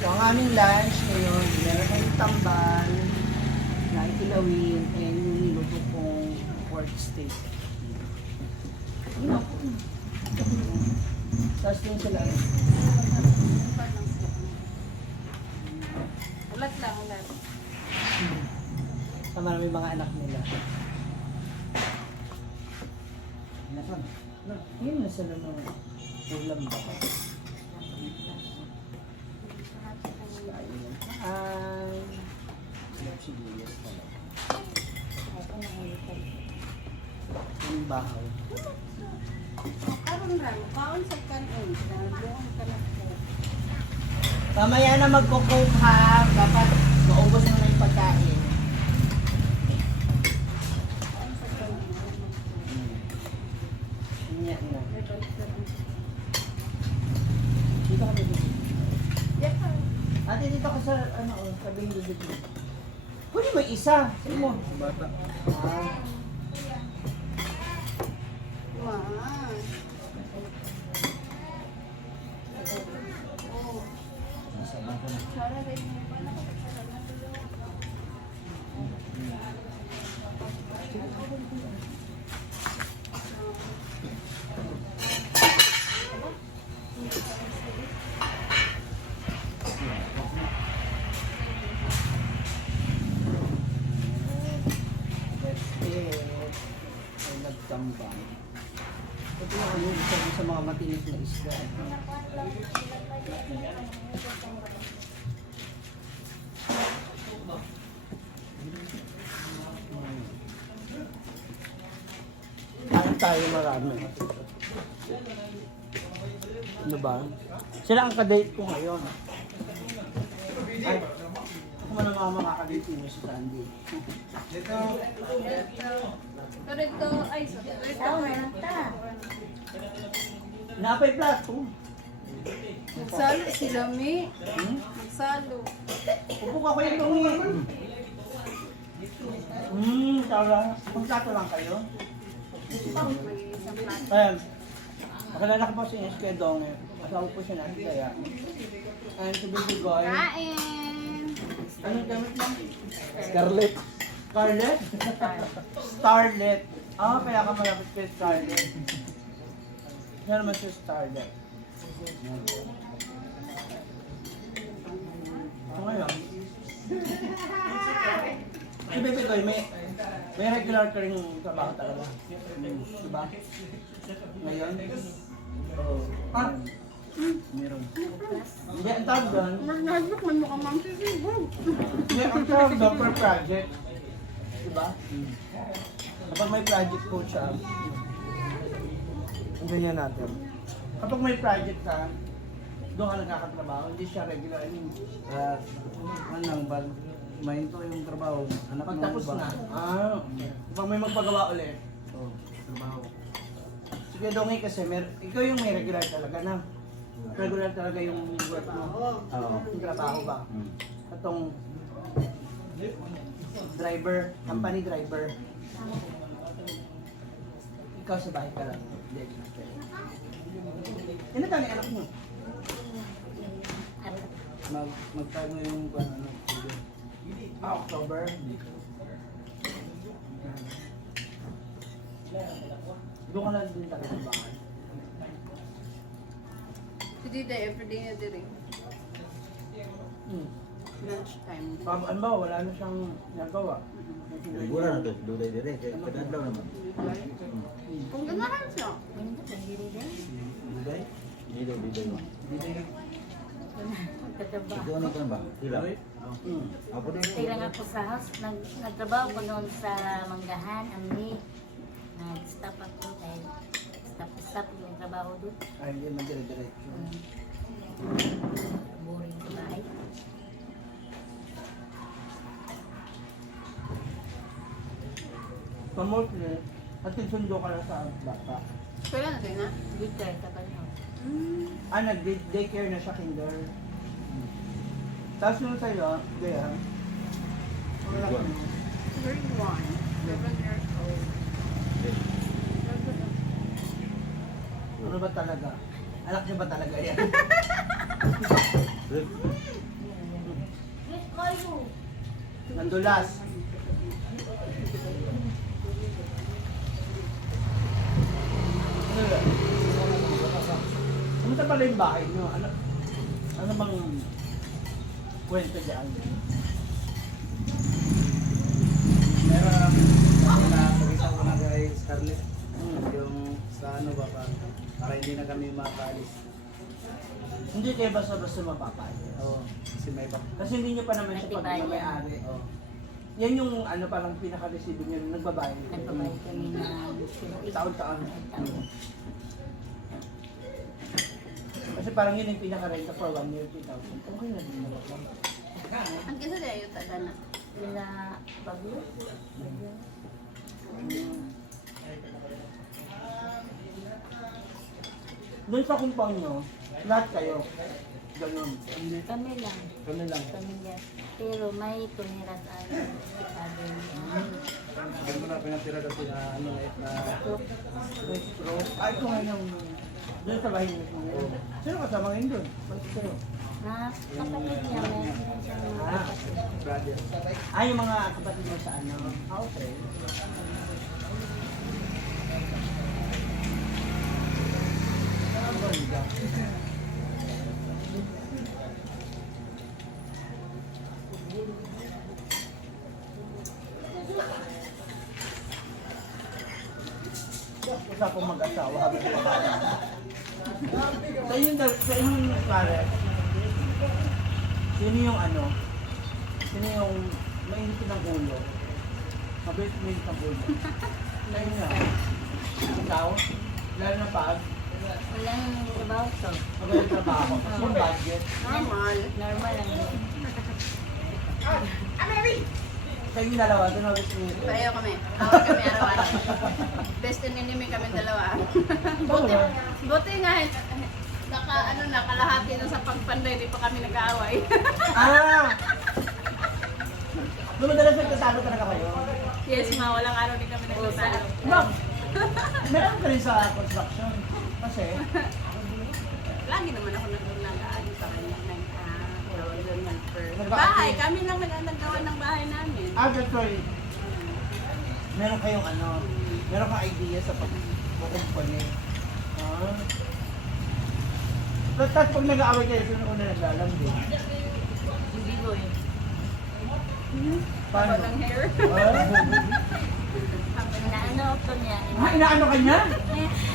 So, ang aming lunch ngayon, meron kayong tambal, na itilawin, and yung niluto kong pork steak. Yun ako. Tapos din sila. Ulat lang, ulat. Sa maraming mga anak nila. Nasaan? Yun na sila ng ulam ba? Sibuyas pala. Yung bahaw. Karon lang, kaon sa kanon. Doon ka na po. Mamaya na magko-coke ha. Dapat maubos na yung pagkain. Kaon sa kanon. Yan na. Dito ka dito. Yes, sir. Ate, dito ka sa, ano, sabi mo dito. Huli mo isa. Sino mo? Bata. Ah. Wow. Oh. Nasaan ka na? Sara rin mo pa na. That's it. Ay, nagtambang. Ito yung ano, isa din sa mga matinis na isda. Kain tayo marami. Ano ba? Sila ang kadate ko ngayon. Ay, ako man ang mga makakadate mo si Sandy. Correcto. Ay, sorry. Napay plato. Magsalo sila, Mi. Hmm? Magsalo. Upo ka ko yung tungi. Tara. Kung plato lang kayo. Mag-iisang plato. Ayan. Nakilala ko po si Eske Dong. Asawa po siya natin kaya. And to be Goy. Kain! Anong gamit mo? Scarlett. Scarlett? Starlet. Ah, kaya ka malapit kay Starlet. Kaya naman siya Starlet. So ngayon, si Bebe Goy, may regular ka rin trabaho talaga. Diba? Ngayon? Ah, Meron. hindi, ang tawag doon. Mag-notebook man mo ka, ma'am. Sisibog. Hindi, ang tawag doon per project. Diba? Kapag may project po siya, ang ganyan natin. Kapag may project ka, doon ka nagkakatrabaho, hindi siya regular. I mean, Anong bal? Mahinto yung trabaho. Anak mo pagtapos ba? na. Ah, kapag may magpagawa ulit. Oh, trabaho. Sige, Dongi, kasi ikaw yung may regular talaga na. Regular talaga yung work mo. Oo. Yung trabaho ba? Hmm. Itong driver, company driver. Ikaw sa bahay ka lang. Hindi. Ano ba ang anak mo? Magtago yung ano. Ah, October. Doon ka lang din talaga sa bahay. Hindi na everyday na din. Lunch time. Ano ba, wala na siyang nagawa. Siguro na to, duday dire, kaya kadadlaw naman. Kung ganahan siya. Duday? Dito, dito mo. Ito ano kan ba? Sila? Ako din. Kaya lang ako sa house, nagtrabaho ko noon sa Manggahan, Amni. Nag-stop ako dahil stop yung trabaho doon. Ay, hindi man dire-diretso. Boring sa bahay. Pamorte, at sundo ka lang sa bata. Kaya na tayo na? Dito sa Banyo. Ah, nag-daycare na siya, kinder. Tapos yung sa'yo, Gaya, wala ka na. Grade 1. 11 years old. Ano ba talaga? Anak niya ba talaga yan? Nandulas. Kamusta pala yung bahay nyo? Ano bang kwento dyan? Meron nakakita ko na kay Scarlett. Yung sa ano ba para hindi na kami makaalis. Hindi kayo basta-basta mapapayag. Oo, kasi may bak. Kasi hindi nyo pa naman siya pag Nagtibayan. may-ari. Oo. Yan yung ano parang pinaka-resibo nyo nagbabayad. Nagpapayag kami na Taon-taon. Kasi parang yun yung pinaka-renta for 1 year, 2,000. Okay na din naman. Ang kisa dahil yung taga na. nila Pablo. Doon sa kumpang nyo, lahat kayo. Ganun. Kami lang. Kami lang. Pamilya. Pero may tumira sa amin. Sabi niya. Doon mo na pinatira kasi na ano na Ay, kung anong... Doon sa bahay nyo. Sino kasama ngayon doon? Bakit kayo? Na kapatid niya, meron din siyang mga kapatid. brother. Ah, yung mga kapatid mo sa ano? Ah, okay. Ang ganda. Isa akong mag-asawa habang kumakain. Sa inyong pare, sino yung ano? Sino yung mainit ng ulo? Mabilis mainit ng ulo. Sino yun? Ikaw? Lalo na pag? Walang trabaho to. Magaling trabaho. Kasi yung budget. Normal. Normal lang yun. Sa inyong dalawa, doon mabilis mainit. Pareho kami. Awal kami araw-araw. Best and enemy kami dalawa. Buti nga, nakalahati na sa pagpanday, di pa kami nag-aaway. Ah! Lumadalas nagkasama talaga kayo? Yes, ma, walang araw din kami nagkasalo. Ma'am, meron ka rin sa construction. Kasi, Lagi naman ako nag-aano sa kanya ng bahay. Kami lang nag-gawa ng bahay namin. sorry. Meron kayong ano, meron kang idea sa pag-company. Ah. Tapos pag nag-aaway kayo, sino una naglalambing? Hindi ko eh. Ako ng hair. Inaano ko niya. Ah, inaano ka niya?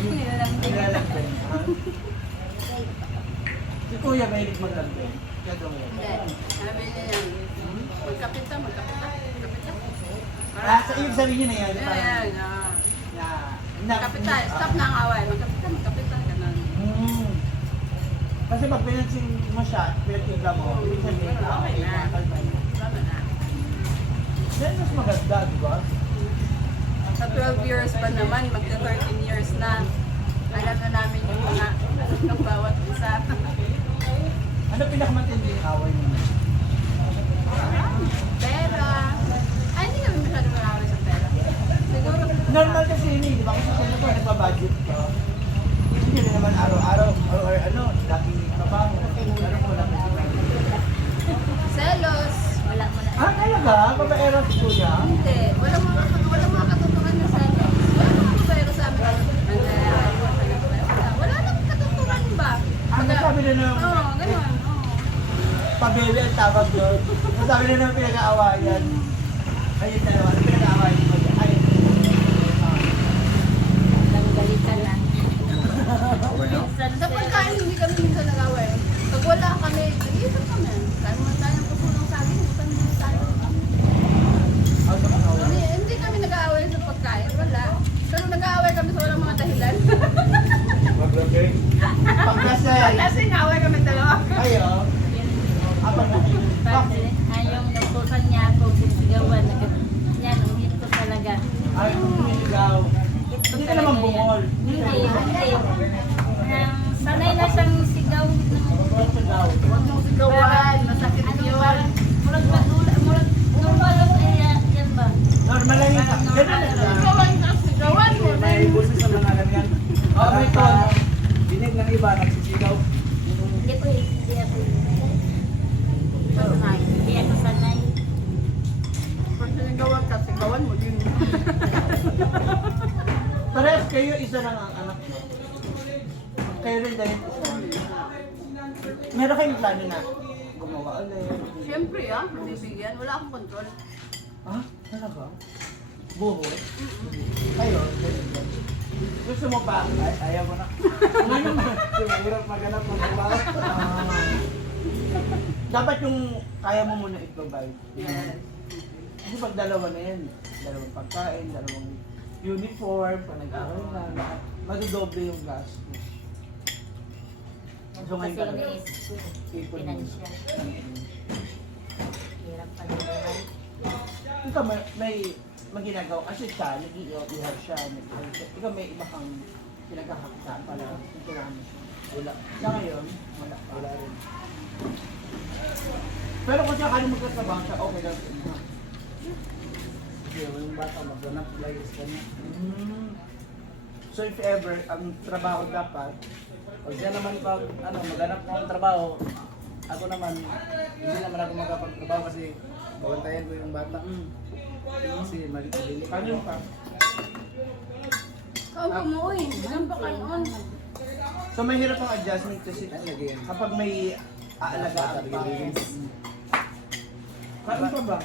Nilalambing. Naglalambing. Si Kuya mahilig maglambing. Kaya gawin. Hindi. Sabi niya yan. Magkapit ka. Ah, sa ibig sabihin na yan. Yan. Magkapit ka. Stop na ang away. Magkapit ka. Ganun. Kasi pag pinansing mo siya, pinagtigla mo, ibig sabihin, Okay na. kalma niya. Tama na. Then mas maganda, di ba? Sa 12 years pa naman, magka 13 years na. Alam na namin yung mga ng bawat isa. Ano pinakamatinding away mo? Pera. Ay, hindi kami masyado nakawin sa pera. Siguro, Normal kasi yun eh, di ba? Kasi siyempre ko, nagbabudget ka. Hindi rin naman araw-araw, or ano, dating trabaho. Ano po lang kasi selos. Wala mo na. ah, talaga? Babaero si Kuya? Hindi. Walang mga katuturan na selos. Walang mga babaero sa amin. Wala nang katuturan ba? Ah, nasabi na ng Oo, ganun. Oo. pabebe ang tawag doon. Nasabi na ng pinag-aawayan. Ayun na naman, pinag-aawayan ko. Ayun. Langgalitan lang. Minsan Sa pagkain, hindi kami minsan nag-away. Pag wala kami, nag-iisip kami. Saan mo tayong kukulong sa akin? Saan mo tayo? Out of hour. Hindi kami nag-aaway sa pagkain. Wala. Pero nag-aaway kami sa walang mga dahilan. Maglagay. Pagkasay. Kasi nag-aaway kami dalawa. Ayo. Abang na. Pati yung nautusan niya ako sisigawan. Yan, ang hito talaga. Ay, sumiligaw. Hito Hindi ka naman bungol. Hindi. Sanay na siyang sigaw. Sigaw. Huwag mong sigawan. Masakit yun. Murag madula, murag normal lang yan ba? Normal lang yun. Ganun na lang. Sigawan ka. Sigawan mo. May buses na mga ganyan. Oh, may tono. Dinig ng iba, nagsisigaw. Hindi ko hindi ako. Hindi ako sanay. promotion. Meron kayong plano na gumawa ulit? Siyempre bibigyan. Wala akong control. Ah, talaga? Buhos? Kayo, ganun ba? Gusto mo pa? Ayaw mo na. Ngayon ba? Kasi mahirap maghanap ng trabaho. Dapat yung kaya mo muna i-provide. Yes. Kasi pag dalawa na yan, dalawang pagkain, dalawang uniform, pag nag-aaral na, lahat, madodoble yung gastos. So ngayon Kasi talaga, iniisip ko, ipon mo. financial. Hirap pa rin naman. Ikaw may ginagawa, kasi siya, nag-i-ihar siya, ikaw may iba kang pinagkakakitaan para tuturuan mo siya. Wala. Sa ngayon, wala pa. Wala rin. Pero kung sakaling magkatrabaho siya, okay lang sa inyo. Kasi yung bata maghanap lagi sa kanya. So if ever, ang trabaho dapat, Pag siya naman pag maghanap ng trabaho, ako naman, hindi naman ako makapagtrabaho kasi babantayan ko yung bata. Kasi mali. kanyo pa. Ikaw umuwi. Diyan pa ka noon. So mahirap ang adjustment kasi Ano lagi yan? kapag may aalagaan pa. Kain pa ba?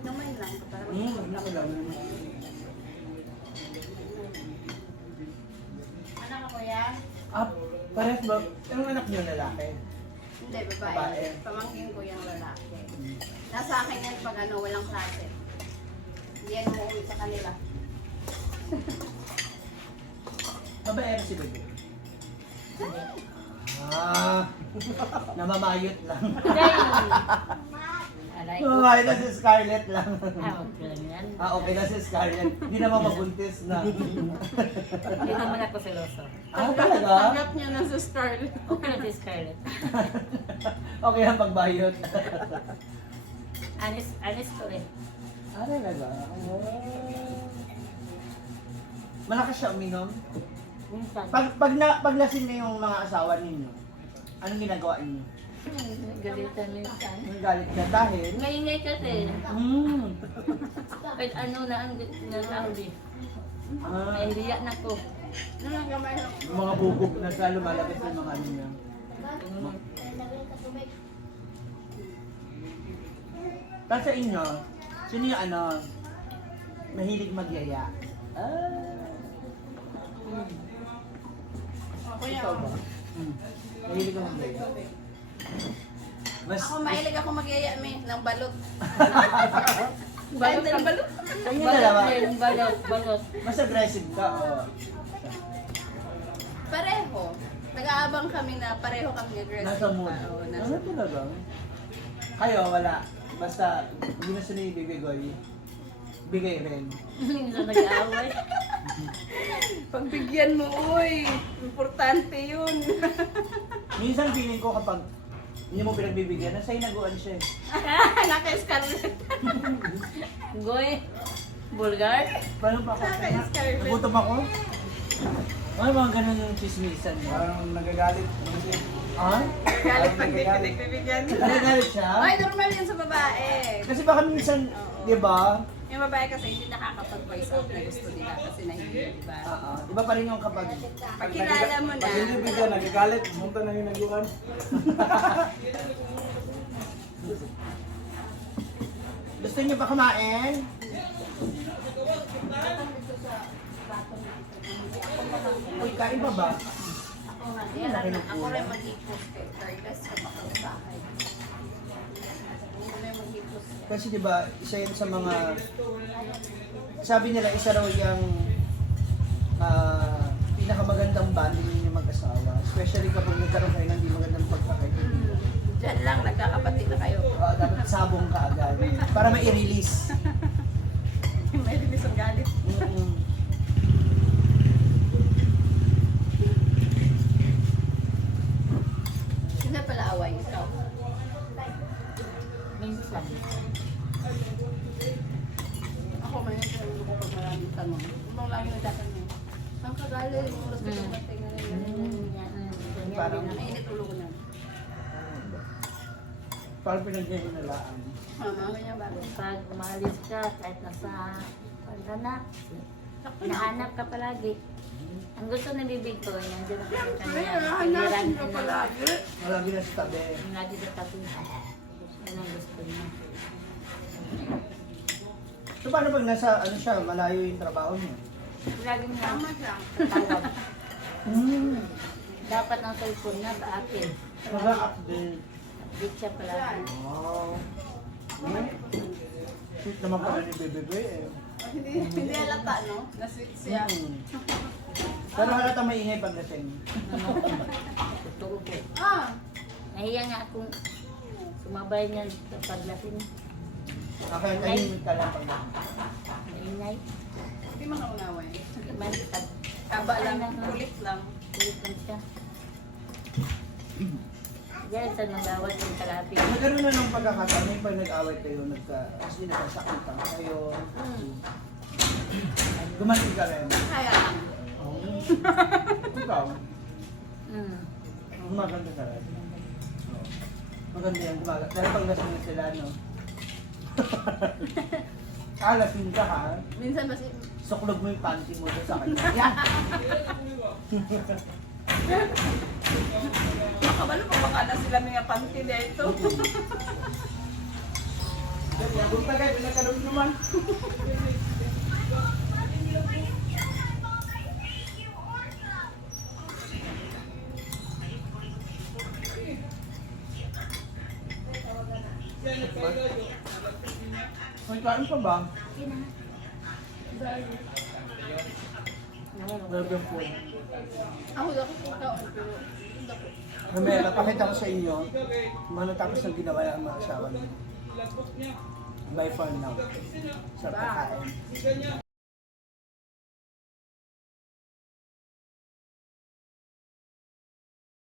Naman lang. Para Nakulang. Anak ko yan? Ah, parehas ba? Anong anak niyo lalaki? Hindi, babae. Babae. Pamangkin ko yung lalaki. Nasa akin yan pag walang klase. Hindi yan umuwi sa kanila. Babae si bebe. Ah, namamayot lang. Aray ko. Namamayot na si Scarlett lang. Huwag ko lang yan. Ah, okay na si Scarlett. Hindi naman mabuntis na. Hindi naman ako seloso. Ah, talaga? Tanggap niya na sa Scarlett. Okay na si Scarlett. Okay ang pagbayot. Honest ko eh. Ah, talaga? Malakas siya uminom? Minsan. Pag lasing na yung mga asawa ninyo, anong ginagawa ninyo? Galitan minsan. Yung galit ka dahil? Ngayon kasi. Kahit ano na ang nasabi. Ah, May hiya na ko. Ano lang gamay lang. yung mga bubog na sa lumalabas yung mga ano niya. Tapos sa inyo, sino yung mahilig magyaya? Ako Ikaw ba? Mahilig ka magyaya? Mas, Ako mahilig ako magyaya ng balot. Balot Kahit ng balot. Kayo dalawa, Balot. mas aggressive ka o? Pareho. Nag-aabang kami na pareho kami aggressive. Nasa mood? Oo, Ano nasa talaga? Kayo, wala. Basta, hindi na sila ibibigay. Bigay rin. Minsan nag-aaway. Pagbigyan mo, uy. Importante yun. Minsan feeling ko kapag hindi mo pinagbibigyan, nasa inaguan siya eh. Naka-Scarlett. Goy. Bulgar. Paano pa ako? Naka-Scarlett. Nagutom ako? Ay, mga ganun yung chismisan niya. Parang nagagalit. Kasi Ah? Galit pag di ka nagbibigyan. Nagagalit siya? Ay, normal yan sa babae. Kasi baka minsan, di ba? Yung babae kasi hindi nakakapag-voice out na gusto nila kasi nahihiya, di ba? Iba pa rin yung kapag... Pag kilala mo na, pag hindi bigyan, nagagalit. Munta na yung naguan. Gusto niyo ba kumain? Uy, kain ba ba? ako rin mag-ipos kay Carlos sa makabahay. Ako rin mag-ipos. Kasi di ba, isa yun sa mga... Sabi nila, isa raw yung pinakamagandang bonding ninyo mag-asawa. Especially kapag nagkaroon kayo ng hindi magandang pagkakaintindi. Diyan lang, nagkakapatid na kayo. Dapat sabong ka agad para ma-release. May release ang galit. Sila pala away, ikaw. Minsan. Ako may nagsasabi ko pag maraming tanong. Ibang lagi nagtatanong. Saan ka galing? Oras ka dumating na Parang, Nainit ulo ko na. parang pinaghihinalaan. Mama niya ba? Pag umalis ka, kahit nasa pagdana, hinahanap ka palagi. Ang gusto ng bibig ko, nandiyan ako sa Siyempre, kanya. hanapin ka palagi. Malagi na sa tabi. Yung lagi sa tabi. Yan ang gusto niya. So paano pag nasa, ano siya, malayo yung trabaho niya? Lagi niya Tama siya. tawag. Hmm. Dapat ang cellphone niya sa akin. Nag-update. Update siya palagi. Wow. Hmm? Sweet naman pala ni Bebe eh. Hindi halata, no? Na-sweet siya. Hmm. Pero halata maingay pagdating. Ano? Totoo po. Ah! Nahiya nga akong sumabay niya sa paglasing. Kaya tahimik ka lang pagdating. Maingay. Hindi makaunaway. Man, Taba lang, kulit lang. Kulit lang siya. Diyan sa nagawat yung kalabi. Nagkaroon na ng pagkakataon, yung pag nag-away kayo, as in nagkasakitan kayo. Gumanti ka rin. Kaya lang. Oh. Ikaw, Mm. gumaganda ka rin. Oh. Maganda yan, gumaganda. Dahil pag lasing sila, no? Lasing ka ha? Minsan kasi, Suklog mo yung panty mo doon sa kanya. Yan! makabalo pa baka na sila mga panty dito. Yabot na kayo, pinagkaroon naman. May kain pa ba? Grabe po. Ako lang ako pero Mamaya, napakita ko sa inyo kung ano tapos ang ginawa ng mga asawa niyo. By far now. Sa pagkain.